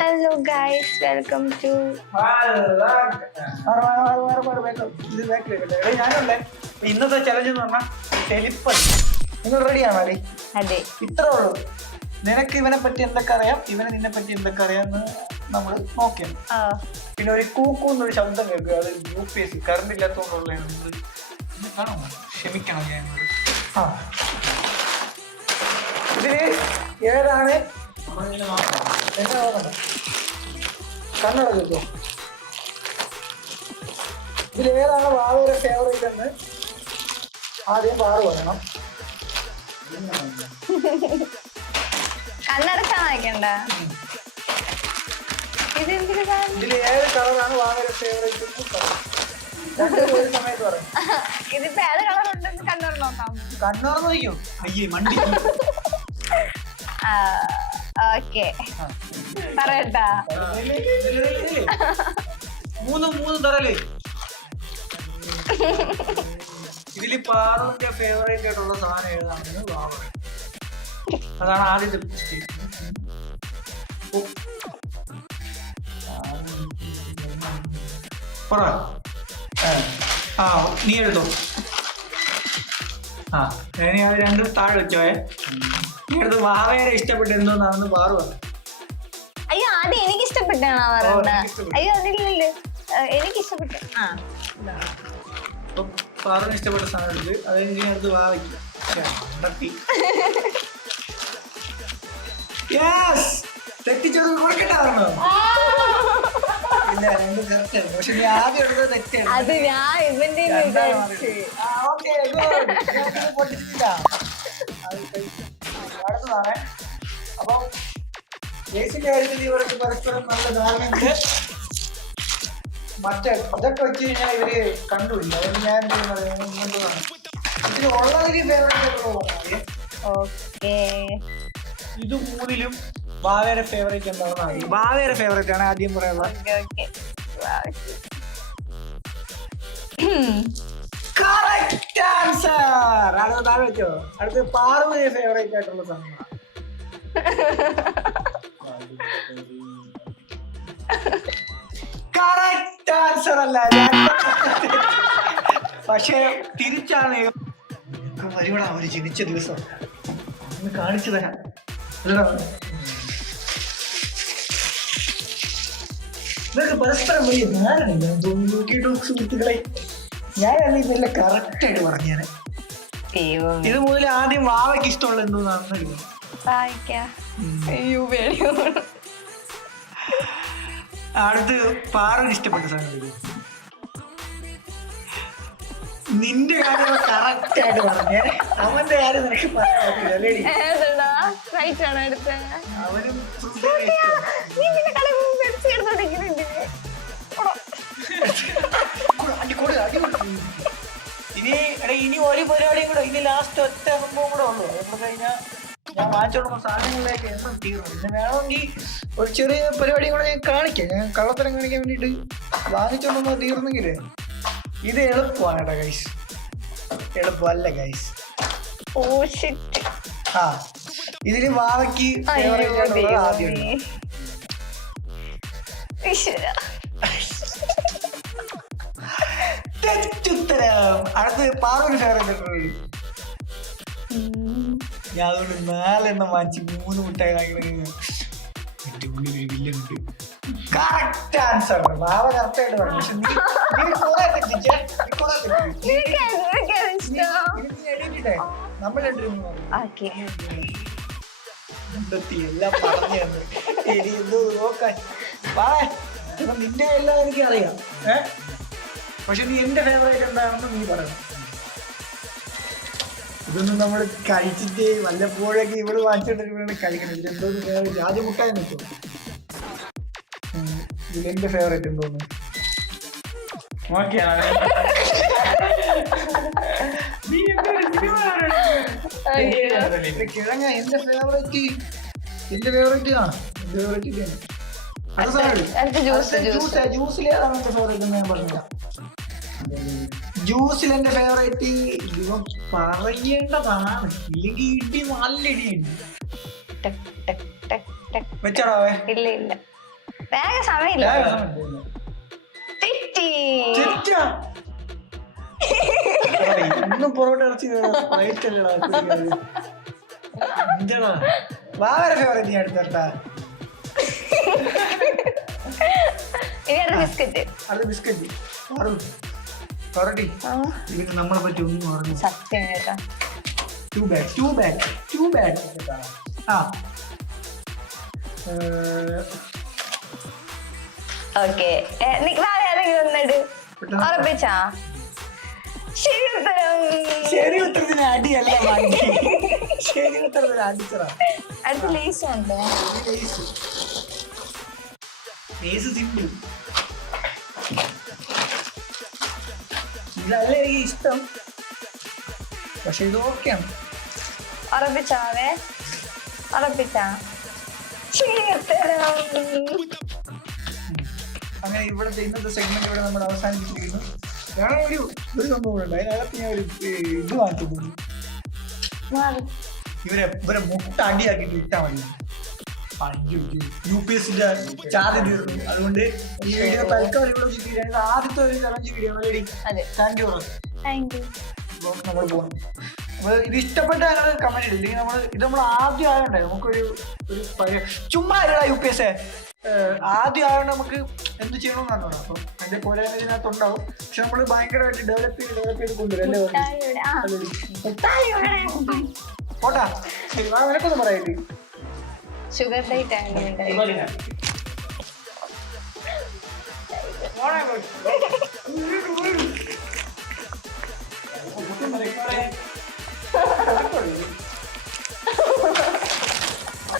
Hello guys, welcome to ഇന്നത്തെ challenge എന്ന് പറഞ്ഞാൽ ടെലിപ്പതി. നിങ്ങൾ റെഡിയാണോ? അതെ. ഇത്രേ ഉള്ളൂ. നിനക്ക് ഇവനെ പറ്റി എന്തൊക്കെ അറിയാം, ഇവനെ നിന്നെ പറ്റി എന്തൊക്കെ അറിയാമെന്ന് നമ്മൾ നോക്കിയാണ്. പിന്നെ ഒരു കൂക്കൂന്നൊരു ശബ്ദം കേൾക്കുക, അത് UPS കറണ്ട് ഇല്ലാത്തതുകൊണ്ടുള്ളതാണ്. ക്ഷമിക്കണം ഞാൻ. ഇതില് ഏതാണ് കണ്ണട കേട്ടോ, ഇതിലേതാണ് വാവയുടെ ഫേവറേറ്റ് എന്ന് ആദ്യം പാറു പറയണം. കണ്ണടച്ചാ വായിക്കണ്ട. ഇതിൽ ഏത് കളറാണ് വാവയുടെ ഫേവറേറ്റ് ഒരു സമയത്ത് പറയാം. ഇതിപ്പോ ഏത് കളർ ഉണ്ടെന്ന് കണ്ണൂർ നോക്കാം. കണ്ണൂർ നോക്കിയോ? അയ്യേ മണ്ടി. ഓക്കെ പറയട്ടാ. മൂന്ന് തരല്ലേ. ഇതില് പാറുവിന്റെ ഫേവറേറ്റ് ആയിട്ടുള്ള സാധനം ഏതാണെന്ന് വാവ, അതാണ് ആദ്യത്തെ പറ. നീ എടുത്തോ. ഇനി അത് രണ്ടും താഴെ വെച്ചോയെ. നീ എടുത്ത് വാവയെ ഇഷ്ടപ്പെട്ട എന്തോന്നാണെന്ന് പാറു. അയ്യോ ആദ്യം എനിക്ക് ഇഷ്ടപ്പെട്ടാണോ പറഞ്ഞത്? അയ്യോ അതില്ലല്ലോ, എനിക്ക് ഇഷ്ടപ്പെട്ട. പാറിന് ഇഷ്ടപ്പെട്ട സാധനം എടുത്ത് അത് ഇങ്ങനെ എടുത്ത് വാവയ്ക്ക് തെറ്റിച്ചത് കൊടുക്കട്ടാണോ? ഇല്ല, രണ്ടും കറക്റ്റ് ആണ്. പക്ഷെ നീ ആദ്യം എടുത്തത് തെറ്റാണ്. അത് ഞാൻ ഇവന്റെ അടുത്തതാണ്. അപ്പൊ കേസിന്റെ കാര്യത്തിൽ ഇവർക്ക് പരസ്പരം നല്ല ധാരണയുണ്ട്. മറ്റേ അതൊക്കെ വെച്ച് കഴിഞ്ഞാൽ ഇവര് കണ്ടുപിടില്ല. അതുകൊണ്ട് ഞാൻ ഇങ്ങനത്തതാണ്. ഇതിന് ഉള്ളതിൽ ഫേവറേറ്റ്. ഇത് മൂന്നിലും വാവയുടെ ഫേവറേറ്റ് എന്താണെന്ന് അറിയാം. വാവയുടെ ഫേവറേറ്റ് ആണ് ആദ്യം പറയാനുള്ളത്. Correct answer. അടുത്ത താഴെ വെച്ചോ. അടുത്ത് പാറുവിന്റെ ഫേവറേറ്റ് ആയിട്ടുള്ള സാധനം. കറക്റ്റ് ആൻസർ അല്ല, പക്ഷെ തിരിച്ചാണ്. പരിപാടി അവര് ജനിച്ച ദിവസം ഒന്ന് കാണിച്ചു തരാം. ഇതൊക്കെ പരസ്പരം വലിയ ധാരണയില്ല നോക്കിയിട്ട് സുഹൃത്തുക്കളെ. ഞാനല്ല ഇതെല്ലാം കറക്റ്റ് ആയിട്ട് പറഞ്ഞാണ്. ഇത് മുതൽ ആദ്യം വാവയ്ക്ക് ഇഷ്ടമുള്ള എന്തോന്നാണെന്ന്. അടുത്ത് പാറിന് ഇഷ്ടപ്പെട്ട സാധനം. നിന്റെ കാര്യം കറക്റ്റ് ആയിട്ട് പറഞ്ഞേ, അവന്റെ കാര്യം നിനക്ക് പറയാൻ പറ്റില്ല. അവനും ഇനി ഒരു പരിപാടിയും കൂടെ, ഇനി ലാസ്റ്റ് ഒറ്റ സംഭവം കൂടെ ഉള്ളു. നമ്മൾ കഴിഞ്ഞാൽ ഞാൻ വാങ്ങിച്ചോളുന്ന സാധനങ്ങളിലേക്ക് എണ്ണം തീർന്നു. പിന്നെ വേണമെങ്കിൽ ഒരു ചെറിയ പരിപാടിയും കൂടെ ഞാൻ കാണിക്കാം. ഞാൻ കള്ളത്തരം കാണിക്കാൻ വേണ്ടിയിട്ട് വാങ്ങിച്ചോളുന്ന തീർന്നെങ്കിലേ. ഇത് എളുപ്പമാണ് കേട്ടോ ഗൈസ്, എളുപ്പമല്ല ഗൈസ്. ഇതില് വാവയ്ക്ക് ആദ്യം തെറ്റുത്തരം. അടുത്ത് പാറുവിന് ഫേവറേറ്റ്. ഞാൻ അതുകൊണ്ട് 4 എണ്ണം വാങ്ങിച്ച് 3 മുട്ടായി വാങ്ങിക്കുന്നത്. എന്റെ ഉള്ളിൽ ഒരു വില്ലുണ്ട്. Correct answer. വാവ കറക്റ്റ് ആയിട്ട് പറഞ്ഞു. പക്ഷെ നമ്മൾ എല്ലാം പറഞ്ഞു തന്നു. ഇനി എന്തോ നോക്കാൻ നിന്റെ എല്ലാം എനിക്ക് അറിയാം. പക്ഷെ നീ എന്റെ ഫേവറേറ്റ് എന്താണെന്ന് നീ പറയണം. ഇതൊന്നും നമ്മൾ കഴിച്ചിട്ട് വല്ലപ്പോഴൊക്കെ ഇവള് വാങ്ങിച്ചോണ്ടിരിക്കുമ്പോഴാണ് കഴിക്കണം. ഇതിലെന്തോ ഫേവറേറ്റ് ആദ്യം മുട്ടായി നിൽക്കും. ഇതിലെന്റെ ഫേവറേറ്റ് എന്തോന്ന് കിഴങ്ങ. എന്റെ ഫേവറേറ്റ് എന്റെ ഫേവറേറ്റ് എന്റെ ഫേവറേറ്റ് ജ്യൂസിലേതാണ് എന്റെ ഫേവറേറ്റ് എന്ന് ഞാൻ പറഞ്ഞില്ല. ജ്യൂസിൽ എന്റെ ഫേവറേറ്റ് ഇവ പറയേണ്ടതാണ്, ഇല്ലെങ്കിൽ ഇടി നല്ല ഇടിയുണ്ട്. വെച്ചാടാവേ? ഇല്ല ഇല്ല. വേഗം സമയമില്ല. തെറ്റി. ഇന്നും പൊറോട്ട ഇറച്ചി എന്താടാ വളരെ ഫേവറേറ്റ് ഞാൻ എടുത്തേട്ടാ. ഇനി അടുത്ത ബിസ്ക്കറ്റ്. അടുത്ത ബിസ്ക്കറ്റ് ഇതിന് നമ്മളെ പറ്റി ഒന്നും പറഞ്ഞു. സത്യം കേട്ടാ. Two bag. ആ ഓക്കെ വന്നിട്ട് ഉറപ്പിച്ചാ? ശരി ഉത്തരം. ശരി ഉത്തരത്തിന് അടിയല്ല ശരി ഉത്തരത്തിന് അടിച്ചറാ. അടുത്ത ലേസ് ഉണ്ട്. Lay's simple. ഇതല്ലേ എനിക്ക് ഇഷ്ടം, പക്ഷെ ഇത് ഓക്കെയാണ്. ഉറപ്പിച്ചാവേ? ഉറപ്പിച്ചാ? ശരി ഉത്തരം. അങ്ങനെ ഇവിടുത്തെ ഇന്നത്തെ സെഗ്മെന്റ് ഇവിടെ നമ്മൾ അവസാനിപ്പിച്ചിരിക്കുന്നു. ഞാൻ ഒരു സംഭവം ഉണ്ട്, അതിനകത്ത് ഞാൻ ഒരു ഇത് വാങ്ങിച്ചു. ഇവരെ മുട്ട അടിയാക്കിട്ട് ഇട്ടാ മതി. UPSന്റെ ചാർജ് തീർന്നു. അതുകൊണ്ട് ഈ വീഡിയോ തൽക്കാലം ഇവിടെ കിട്ടിയിട്ട് ആദ്യത്തെ ഒരു challenge video ready. Thank you. നമ്മൾ പോകണം. അപ്പൊ ഇത് ഇഷ്ടപ്പെട്ട ഞങ്ങൾ കമന്റ് ഇല്ലെങ്കിൽ ഇത് നമ്മൾ ആദ്യം ആയോണ്ടേ നമുക്കൊരു ചുമ്മാ UPS ആദ്യം ആയതുകൊണ്ട് നമുക്ക് എന്ത് ചെയ്യണമെന്നാണ്. അപ്പം അതിന്റെ പോലെ ഇതിനകത്തുണ്ടാവും. പക്ഷെ നമ്മൾ ഭയങ്കരമായിട്ട് ഡെവലപ്പ് ചെയ്ത് കൊണ്ടുവരും. പോട്ടാ നിനക്കൊന്നും പറയില്ലേ? ഷുഗർ ഡേറ്റ് ആണ്.